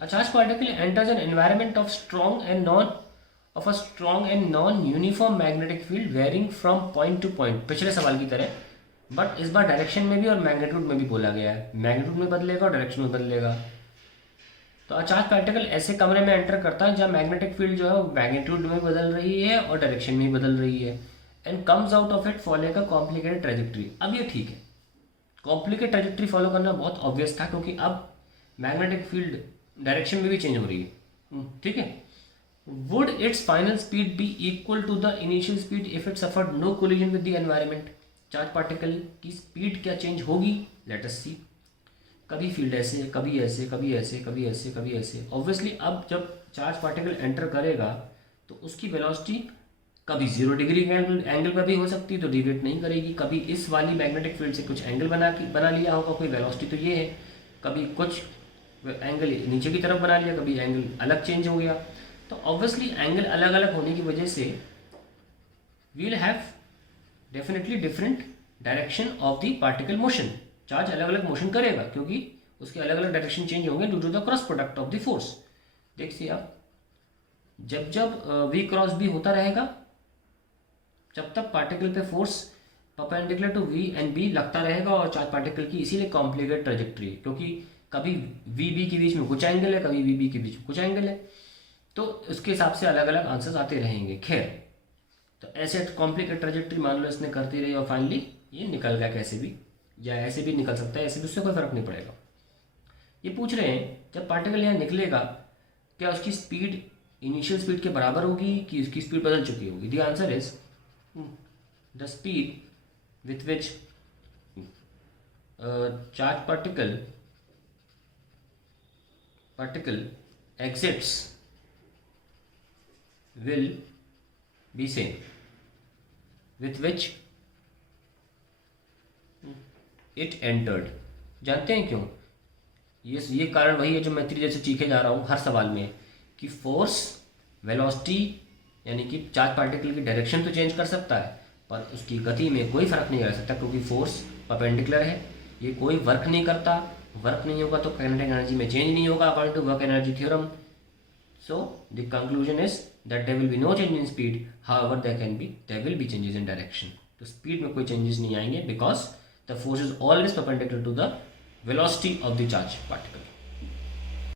A charged particle enters an environment of a strong and non-uniform magnetic field varying from point to point. पिछले सवाल की तरह, but इस बार direction में भी और मैग्नीट्यूड में भी बोला गया है. मैग्नीट्यूड में बदलेगा और डायरेक्शन में बदलेगा. तो अचार्ज पार्टिकल ऐसे कमरे में एंटर करता है जहाँ मैग्नेटिक फील्ड जो है वो मैग्नीट्यूड में बदल रही है और डायरेक्शन में भी बदल रही है. And comes out of it following a complicated trajectory. अब ये ठीक है, कॉम्प्लिकेटेड ट्रेजेक्ट्री फॉलो करना बहुत ऑब्वियस था क्योंकि अब मैग्नेटिक फील्ड डायरेक्शन में भी चेंज हो रही है. ठीक है. Would its final speed be equal to the initial speed if it suffered no collision with the environment. Charge particle की स्पीड क्या चेंज होगी? Let us see. कभी फील्ड ऐसे, कभी ऐसे, कभी ऐसे, कभी ऐसे, कभी ऐसे. ऑब्वियसली अब जब चार्ज पार्टिकल एंटर करेगा तो उसकी वेलोसिटी कभी 0 डिग्री एंगल पर भी हो सकती है तो डिविएट नहीं करेगी. कभी इस वाली मैग्नेटिक फील्ड से कुछ एंगल बना लिया होगा कोई, वेलोसिटी तो ये है. कभी कुछ एंगल नीचे की तरफ बना लिया, कभी एंगल अलग चेंज हो गया. तो ऑब्वियसली एंगल अलग अलग होने की वजह से we'll have definitely different direction of the particle motion. Charge अलग अलग मोशन करेगा क्योंकि उसके अलग अलग डायरेक्शन चेंज होंगे due to the cross product of the force. देखिए आप, जब जब वी क्रॉस बी होता रहेगा जब तक पार्टिकल पे force perpendicular to V and B लगता रहेगा और चार्ज पार्टिकल की इसीलिए कॉम्प्लिकेटेड ट्रेजेक्ट्री, क्योंकि कभी वी बी के बीच में कुछ एंगल है, कभी वी बी के बीच में कुछ एंगल है, तो उसके हिसाब से अलग अलग आंसर्स आते रहेंगे. खैर, तो ऐसे कॉम्प्लिकेटेड ट्रेजेक्ट्री मान लो इसने करती रही और फाइनली ये निकल गया कैसे भी, या ऐसे भी निकल सकता है, ऐसे भी, उससे कोई फर्क नहीं पड़ेगा. ये पूछ रहे हैं जब पार्टिकल यहाँ निकलेगा क्या उसकी स्पीड इनिशियल स्पीड के बराबर होगी कि उसकी स्पीड बदल चुकी होगी. The answer is the speed with which charge particle exits will be same with which it entered. जानते हैं क्यों? ये कारण वही है जो मैं तेरी जैसे चीखे जा रहा हूँ हर सवाल में, कि फोर्स वेलोसिटी यानी कि चार्ज पार्टिकल की डायरेक्शन तो चेंज कर सकता है पर उसकी गति में कोई फर्क नहीं कर सकता क्योंकि फोर्स परपेंडिकुलर है. ये कोई वर्क नहीं करता, वर्क नहीं होगा तो काइनेटिक एनर्जी में चेंज नहीं होगा according to work energy theorem. So the conclusion is that there will be no change in speed, however there will be changes in direction. तो स्पीड में कोई चेंजेस नहीं आएंगे because the force is always perpendicular to the velocity of the charge particle.